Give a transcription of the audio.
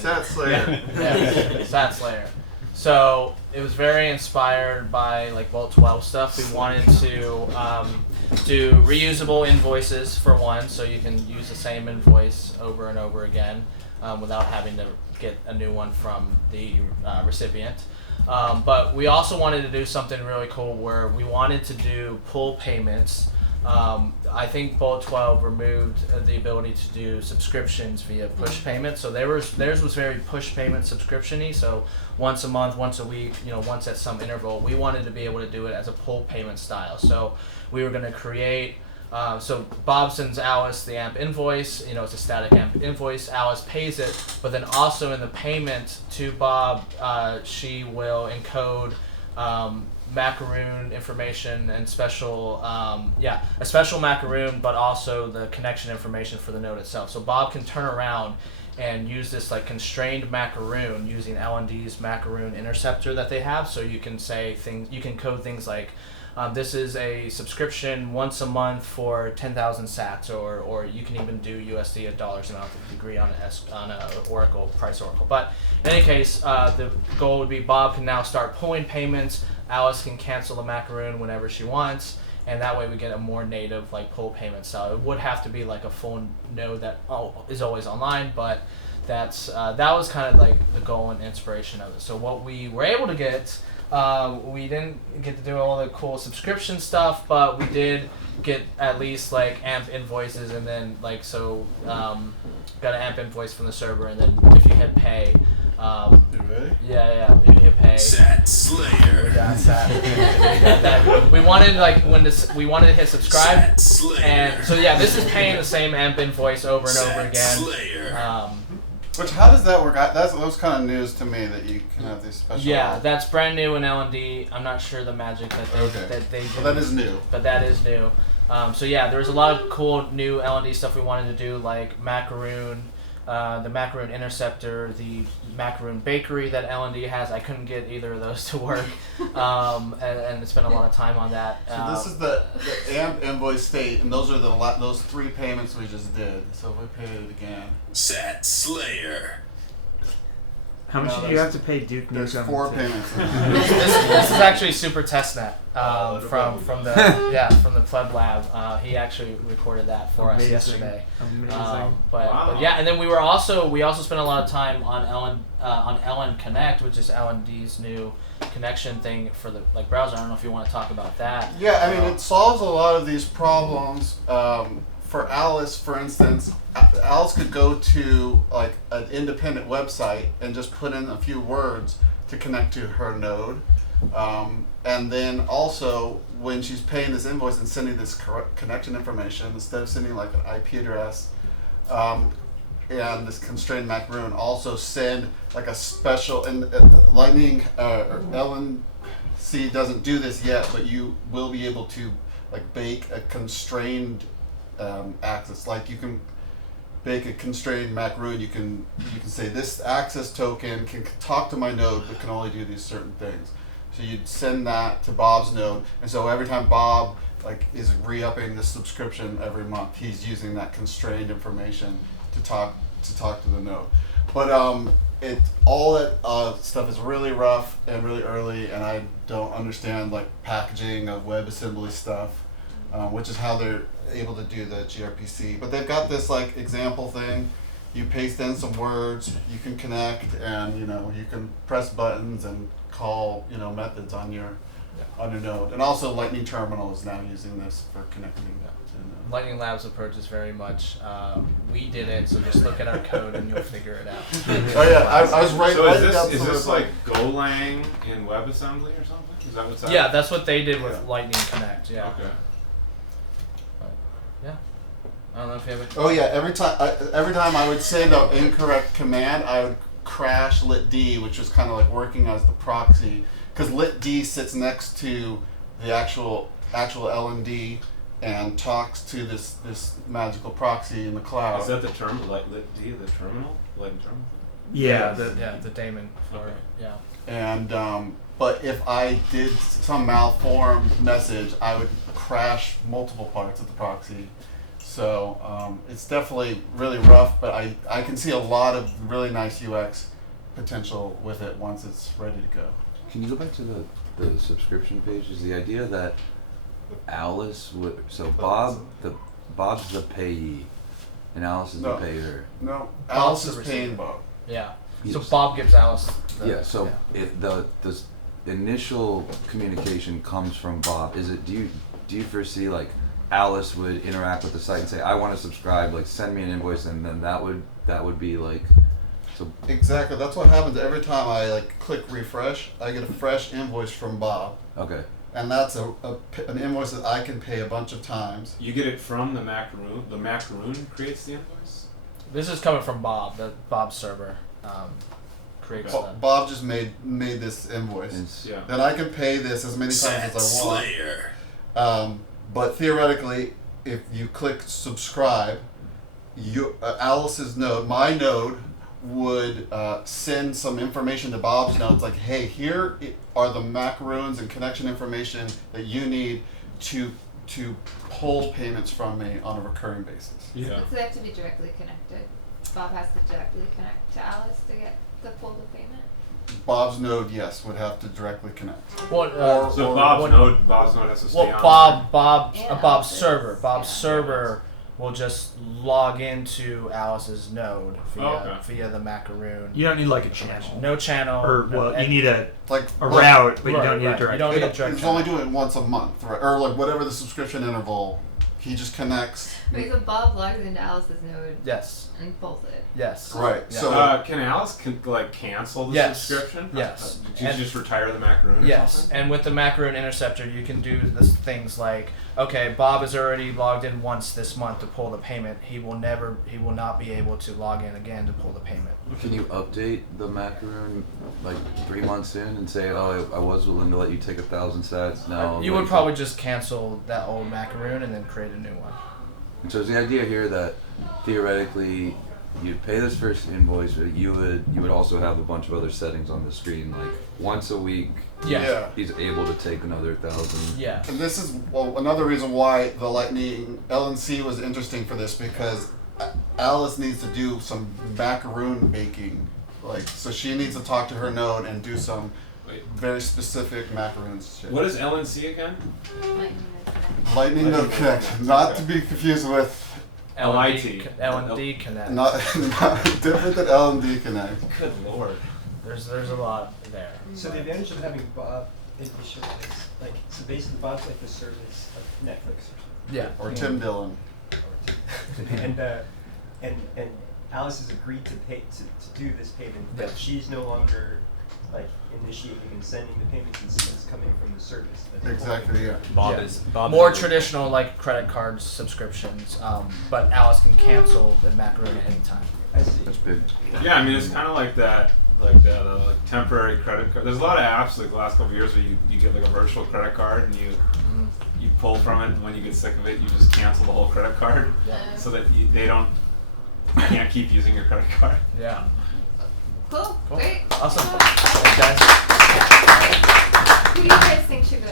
Sat Slayer. Yeah, Sat Slayer. So it was very inspired by like Vault 12 stuff. We wanted to do reusable invoices for one, so you can use the same invoice over and over again without having to get a new one from the recipient. But we also wanted to do something really cool where we wanted to do pull payments. I think Vault 12 removed the ability to do subscriptions via push payments. So theirs was very push payment subscription-y. So once a month, once a week, once at some interval. We wanted to be able to do it as a pull payment style. So we were going to create. So Bob sends Alice the AMP invoice. It's a static AMP invoice. Alice pays it, but then also in the payment to Bob, she will encode macaroon information and special, a special macaroon, but also the connection information for the node itself. So Bob can turn around and use this like constrained macaroon using LND's macaroon interceptor that they have. So you can say things, you can code things like, this is a subscription once a month for 10,000 sats, or you can even do USD at dollars amount if you agree on a Oracle price Oracle. But in any case, the goal would be Bob can now start pulling payments. Alice can cancel the macaroon whenever she wants, and that way we get a more native like pull payment style. It would have to be like a full node that is always online, but that was kind of like the goal and inspiration of it. So what we were able to get. We didn't get to do all the cool subscription stuff, but we did get at least like AMP invoices, and then got an AMP invoice from the server, and then if you hit pay, Really? Yeah, if you hit pay. Sat Slayer. We got that. We wanted we wanted to hit subscribe, Sat Slayer. and so this is paying the same AMP invoice over and over again. Slayer. How does that work? That was kind of news to me that you can have these special. Yeah, that's brand new in L&D. I'm not sure the magic that they do. Well, that is new. But that is new. There's a lot of cool new L&D stuff we wanted to do, like macaroon, the macaroon interceptor, the macaroon bakery that L&D has. I couldn't get either of those to work, and spent a lot of time on that. So this is the AMP invoice state, and those are those three payments we just did. So if we pay it again. Sat Slayer. How much do you have to pay Duke Nukem? There's 4 payments. This is actually Super Testnet from the Pleb Lab. He actually recorded that for us yesterday. Amazing. But and then we also spent a lot of time on LN Connect, which is LND's new connection thing for the browser. I don't know if you want to talk about that. Yeah, I mean it solves a lot of these problems. For Alice, for instance, Alice could go to like an independent website and just put in a few words to connect to her node. And then also, when she's paying this invoice and sending this connection information, instead of sending like an IP address and this constrained macaroon, also send like a special, and Lightning or LNC doesn't do this yet, but you will be able to like bake a constrained access. Like you can bake a constrained macaroon. You can say this access token can talk to my node, but can only do these certain things. So you'd send that to Bob's node, and so every time Bob is re-upping the subscription every month, he's using that constrained information to talk to the node. But all that stuff is really rough and really early, and I don't understand packaging of WebAssembly stuff, which is how they're able to do the gRPC. But they've got this example thing. You paste in some words, you can connect, and you can press buttons and call methods on your node. And also Lightning Terminal is now using this for connecting. Lightning Labs approach is very much we did it, so just look at our code and you'll figure it out. Oh yeah, I was right. So is this like Golang in WebAssembly or something? Is that what's that? Yeah, that's what they did with Lightning Connect. Yeah. Okay. Yeah. I don't know if you have. Oh yeah, every time I would send an incorrect command, I would crash litd, which was kind of like working as the proxy, because litd sits next to the actual LND and talks to this magical proxy in the cloud. Is that the term, litd, the terminal? Lightning terminal? Yeah, the daemon for it. Yeah. And but if I did some malformed message, I would crash multiple parts of the proxy. So it's definitely really rough, but I can see a lot of really nice UX potential with it once it's ready to go. Can you go back to the subscription page? Is the idea that Alice would Bob's the payee and Alice is No. the payer. No, Bob's Alice the is paying receiver. Bob. Yeah. Yes. So Bob gives Alice. The initial communication comes from Bob. Is it? Do you foresee like Alice would interact with the site and say, I want to subscribe, like send me an invoice, and then that would be like, so. Exactly. That's what happens every time I like click refresh. I get a fresh invoice from Bob, Okay. and that's an invoice that I can pay a bunch of times. You get it from the macaroon. The macaroon creates the invoice. This is coming from Bob. Bob's server creates that. Bob just made this invoice. It's, Yeah. Then I can pay this as many Set times as I want. Slayer. But theoretically, if you click subscribe, Alice's node, my node, would send some information to Bob's node. It's like, hey, here are the macaroons and connection information that you need to pull payments from me on a recurring basis. Yeah. So they have to be directly connected. Bob has to directly connect to Alice to get the pull the payment. Bob's node, yes, would have to directly connect. What? So Or- Bob's node has to stay on. Bob's Yeah, Bob's Alice's, server. Bob's yeah. server will just log into Alice's node via the macaroon. You don't need like a channel. No channel. Or no, well, you and- need a Like route, but you Right, don't need right. a direct. You don't need a direct It's only channel. doing it once a month, right? Or like whatever the subscription interval. He just connects. Wait, so Bob logs into Alice's node Yes. and pulls it. Yes. Right. Yeah. So Can Alice cancel the Yes. subscription? Yes. Did you And- just retire the macaroon or Yes, something? and with the macaroon interceptor, you can do this things like, okay, Bob has already logged in once this month to pull the payment. He will not be able to log in again to pull the payment. can you update the macaroon like 3 months in and say, oh, I was willing to let you take 1,000 sats now? You would probably just cancel that old macaroon and then create a new one. And so is the idea here that theoretically you'd pay this first invoice, but you would also have a bunch of other settings on the screen, like once a week. Yeah. He's able to take another 1,000. Yeah. And this is another reason why the Lightning LNC was interesting for this, because Alice needs to do some macaroon baking. Like, so she needs to talk to her node and do some Wait. very specific macaroons shit. What is LNC again? Lightning node Lightning connect. Node Connect, not to be confused with LIT. L&D Connect. not different than L&D Connect. Good lord. There's a lot there. So the advantage of having Bob in the show is like, so basically Bob's like the service of Netflix or Yeah. Or Tim Dillon. something. And Alice has agreed to pay to do this payment, but Yes. she's no longer like initiating and sending the payments. It's coming from the service. That's Exactly, yeah. Bob more traditional like credit card subscriptions, but Alice can cancel the macaroon at any time. I see. That's big. Yeah, I mean it's kind of like that temporary credit card. There's a lot of apps like the last couple of years where you get like a virtual credit card and you pull from it, and when you get sick of it, you just cancel the whole credit card so that you can't keep using your credit card. Yeah. Cool. Cool. Great. Awesome. Good job. Thanks, guys. Who do you guys think should go